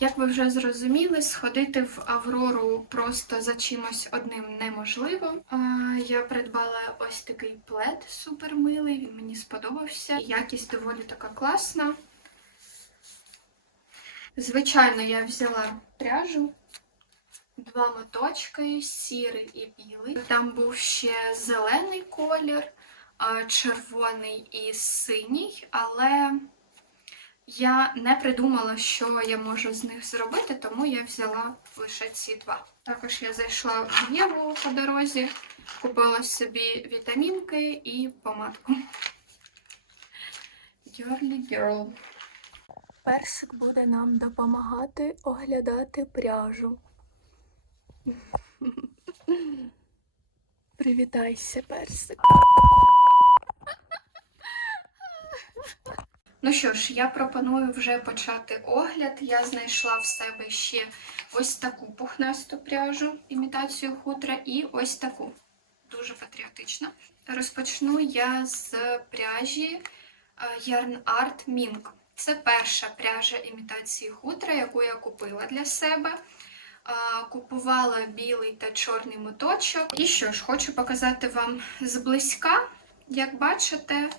Як ви вже зрозуміли, сходити в Аврору просто за чимось одним неможливо. Я придбала ось такий плед супермилий, він мені сподобався. Якість доволі така класна. Звичайно, я взяла пряжу, два моточки, сірий і білий. Там був ще зелений колір, червоний і синій, але я не придумала, що я можу з них зробити, тому я взяла лише ці два. Також я зайшла в Єву по дорозі, купила собі вітамінки і помадку. Girly girl. Персик буде нам допомагати оглядати пряжу. Привітайся, персик. Ну що ж, я пропоную вже почати огляд. Я знайшла в себе ще ось таку пухнасту пряжу, імітацію хутра, і ось таку. Дуже патріотична. Розпочну я з пряжі е, Yarn Art Mink. Це перша пряжа імітації хутра, яку я купила для себе. Е, Купувала білий та чорний моточок. І що ж, хочу показати вам зблизька. Як бачите,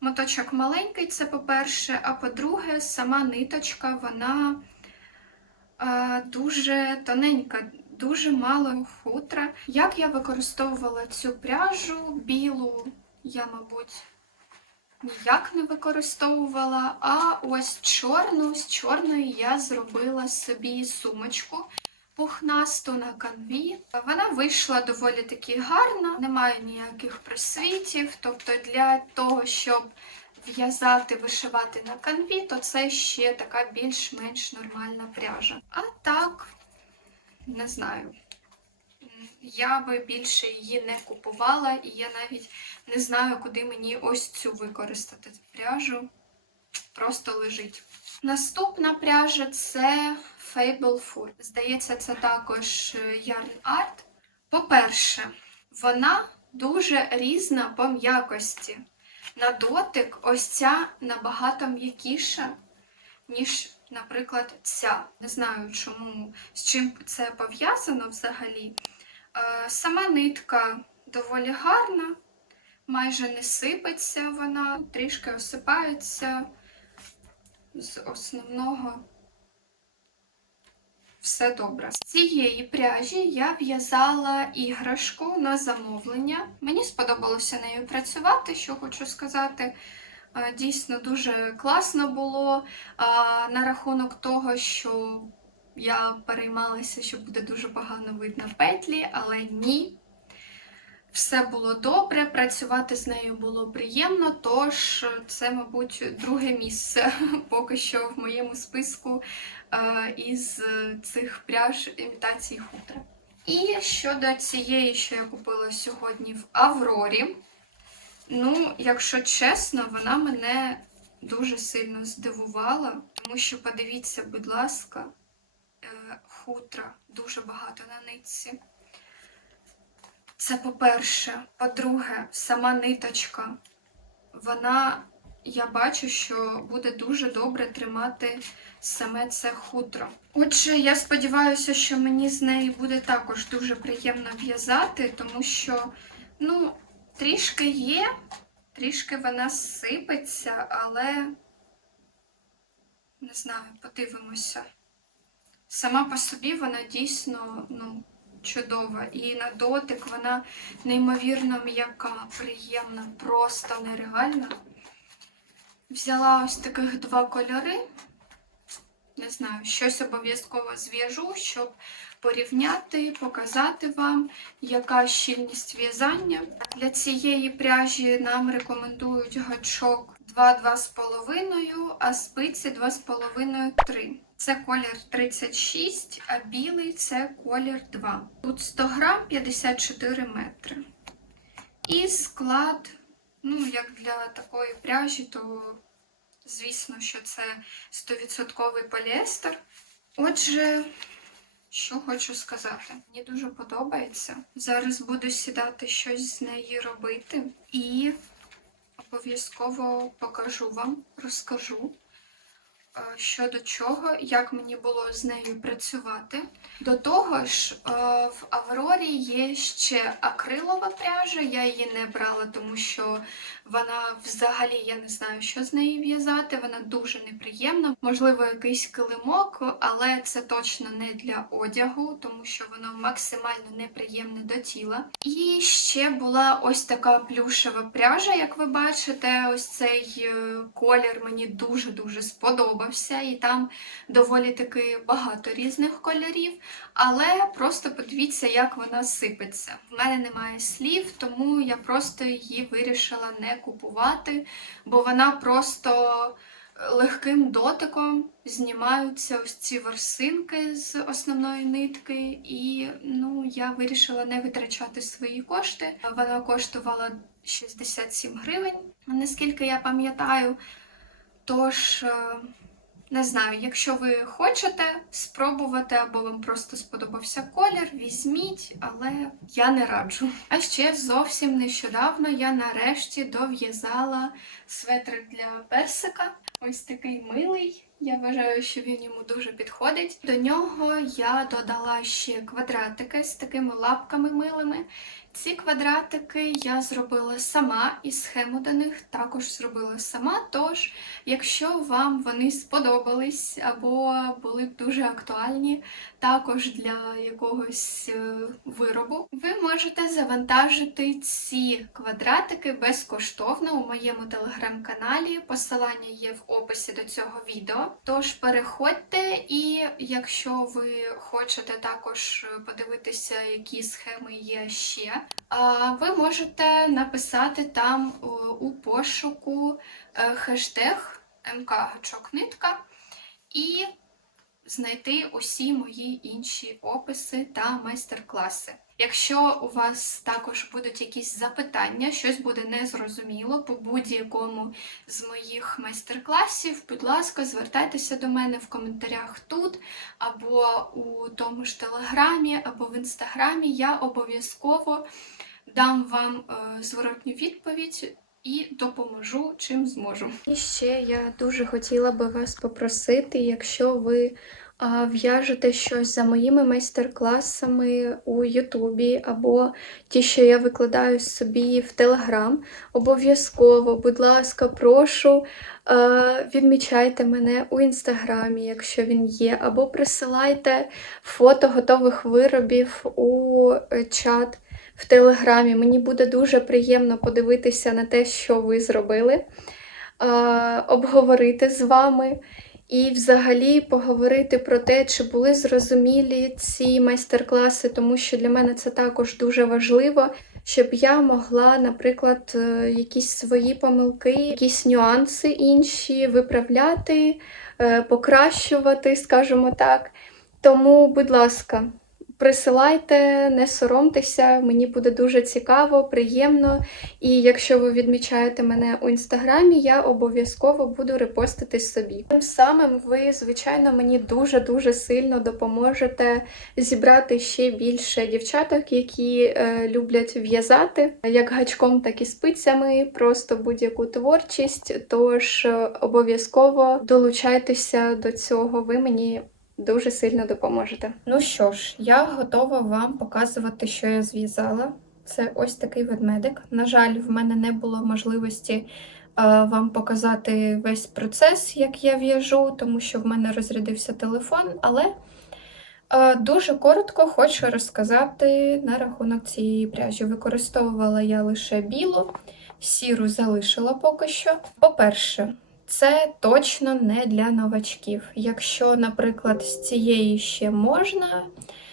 моточок маленький, це по-перше, а по-друге, сама ниточка, вона е, дуже тоненька, дуже мало хутра. Як я використовувала цю пряжу білу, я, мабуть, ніяк не використовувала. А ось чорну, з чорної я зробила собі сумочку пухнасту на канві. Вона вийшла доволі таки гарно, немає ніяких просвітів. Тобто для того, щоб в'язати, вишивати на канві, то це ще така більш-менш нормальна пряжа. А так, не знаю. Я би більше її не купувала, і я навіть не знаю, куди мені ось цю використати пряжу. Просто лежить. Наступна пряжа це Fable Food. Здається, це також Yarn Art. По-перше, вона дуже різна по м'якості. На дотик ось ця набагато м'якіша, ніж, наприклад, ця. Не знаю, чому, з чим це пов'язано взагалі. Е, Сама нитка доволі гарна, майже не сипеться вона, трішки осипається з основного все добре. З цієї пряжі я в'язала іграшку на замовлення. Мені сподобалося нею працювати, що хочу сказати. Е, Дійсно дуже класно було на рахунок того, що я переймалася, що буде дуже погано видно петлі, але ні. Все було добре, працювати з нею було приємно, тож це, мабуть, друге місце поки що в моєму списку е, із цих пряж імітації хутра. І щодо цієї, що я купила сьогодні в Аврорі, ну, якщо чесно, вона мене дуже сильно здивувала, тому що подивіться, будь ласка, е, хутра дуже багато на нитці. Це по-перше. По-друге, сама ниточка. Вона, я бачу, що буде дуже добре тримати саме це хутро. Отже, я сподіваюся, що мені з неї буде також дуже приємно в'язати, тому що, ну, трішки є, трішки вона сипеться, але не знаю, подивимося. Сама по собі вона дійсно, ну, чудова. І на дотик вона неймовірно м'яка, приємна, просто нереальна. Взяла ось таких два кольори. Не знаю, щось обов'язково зв'яжу, щоб порівняти, показати вам, яка щільність в'язання. Для цієї пряжі нам рекомендують гачок 2-2,5, а спиці 2,5-3. Це колір 36, а білий це колір 2. Тут 100 грам 54 метри. І склад, ну, як для такої пряжі, то звісно, що це 100% поліестер. Отже, що хочу сказати, мені дуже подобається. Зараз буду сідати щось з неї робити і обов'язково покажу вам, розкажу. Щодо чого, як мені було з нею працювати. До того ж, е, в Аврорі є ще акрилова пряжа. Я її не брала, тому що вона взагалі я не знаю, що з нею в'язати. Вона дуже неприємна. Можливо, якийсь килимок, але це точно не для одягу, тому що воно максимально неприємне до тіла. І ще була ось така плюшева пряжа, як ви бачите, ось цей е, колір мені дуже-дуже сподобався, і там доволі таки багато різних кольорів. Але просто подивіться, як вона сипеться. В мене немає слів, тому я просто її вирішила не купувати, бо вона просто легким дотиком знімаються ось ці ворсинки з основної нитки, і ну, я вирішила не витрачати свої кошти. Вона коштувала 67 гривень, наскільки я пам'ятаю. Тож. Не знаю, якщо ви хочете спробувати, або вам просто сподобався колір, візьміть, але я не раджу. А ще зовсім нещодавно я нарешті дов'язала светрик для персика. Ось такий милий. Я вважаю, що він йому дуже підходить. До нього я додала ще квадратики з такими лапками милими. Ці квадратики я зробила сама, і схему до них також зробила сама. Тож, якщо вам вони сподобались або були б дуже актуальні також для якогось е, виробу, ви можете завантажити ці квадратики безкоштовно у моєму телеграм-каналі. Посилання є в описі до цього відео. Тож переходьте, і якщо ви хочете також подивитися, які схеми є ще, ви можете написати там у пошуку е, хештег МК Гачок Нитка і знайти усі мої інші описи та майстер-класи. Якщо у вас також будуть якісь запитання, щось буде незрозуміло по будь-якому з моїх майстер-класів, будь ласка, звертайтеся до мене в коментарях тут, або у тому ж телеграмі, або в інстаграмі. Я обов'язково дам вам е, зворотню відповідь і допоможу чим зможу. І ще я дуже хотіла би вас попросити, якщо ви в'яжете щось за моїми майстер-класами у Ютубі, або ті, що я викладаю собі в Телеграм, обов'язково, будь ласка, прошу. Відмічайте мене у інстаграмі, якщо він є, або присилайте фото готових виробів у е, чат в Телеграмі. Мені буде дуже приємно подивитися на те, що ви зробили, обговорити з вами. І взагалі поговорити про те, чи були зрозумілі ці майстер-класи, тому що для мене це також дуже важливо, щоб я могла, наприклад, е, якісь свої помилки, якісь нюанси інші виправляти, е, покращувати, скажімо так. Тому, будь ласка, присилайте, не соромтеся, мені буде дуже цікаво, приємно. І якщо ви відмічаєте мене у інстаграмі, я обов'язково буду репостити собі. Тим самим ви, звичайно, мені дуже-дуже сильно допоможете зібрати ще більше дівчаток, які е, люблять в'язати як гачком, так і спицями, просто будь-яку творчість. Тож е, обов'язково долучайтеся до цього. Ви мені дуже сильно допоможете. Ну що ж, я готова вам показувати, що я зв'язала. Це ось такий ведмедик. На жаль, в мене не було можливості е, вам показати весь процес, як я в'яжу, тому що в мене розрядився телефон, але е, дуже коротко хочу розказати на рахунок цієї пряжі. Використовувала я лише білу, сіру залишила поки що. По-перше, це точно не для новачків. Якщо, наприклад, з цієї ще можна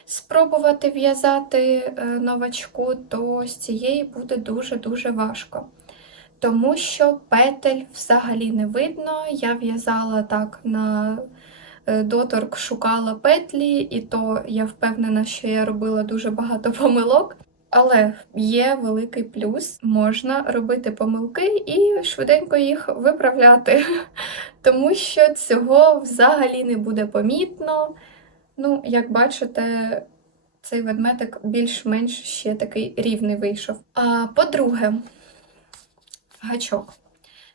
спробувати в'язати е, новачку, то з цієї буде дуже-дуже важко. Тому що петель взагалі не видно. Я в'язала так на е, доторк, шукала петлі, і то я впевнена, що я робила дуже багато помилок. Але є великий плюс, можна робити помилки і швиденько їх виправляти, тому що цього взагалі не буде помітно. Ну, як бачите, цей ведмедик більш-менш ще такий рівний вийшов. А по-друге, гачок.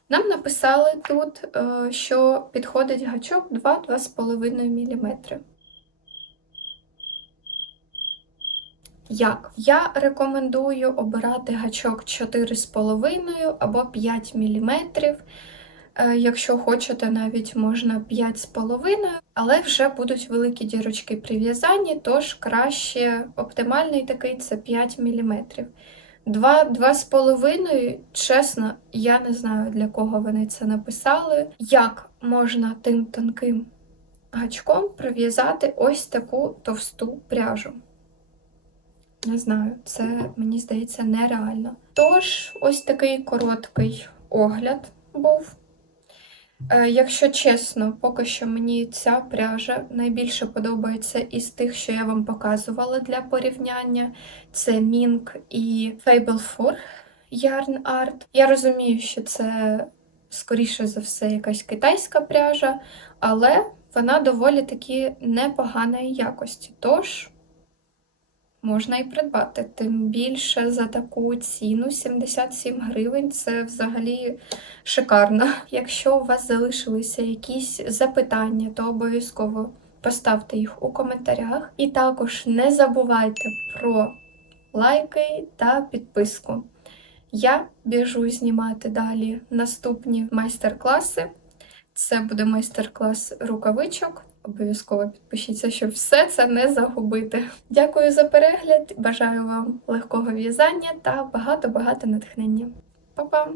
Нам написали тут, е, що підходить гачок 2-2,5 мм. Як? Я рекомендую обирати гачок 4,5 або 5 мм. Е, Якщо хочете, навіть можна 5,5, але вже будуть великі дірочки при в'язанні, тож краще оптимальний такий це 5 мм. 2, 2,5, чесно, я не знаю, для кого вони це написали. Як можна тим тонким гачком прив'язати ось таку товсту пряжу? Не знаю, це мені здається нереально. Тож, ось такий короткий огляд був. Е, Якщо чесно, поки що мені ця пряжа найбільше подобається із тих, що я вам показувала для порівняння. Це Mink і Fable 4 Yarn Art. Я розумію, що це, скоріше за все, якась китайська пряжа, але вона доволі таки непоганої якості. Тож можна і придбати. Тим більше за таку ціну 77 гривень це взагалі шикарно. Якщо у вас залишилися якісь запитання, то обов'язково поставте їх у коментарях. І також не забувайте про лайки та підписку. Я біжу знімати далі наступні майстер-класи. Це буде майстер-клас рукавичок. Обов'язково підпишіться, щоб все це не загубити. Дякую за перегляд, бажаю вам легкого в'язання та багато-багато натхнення. Па-па!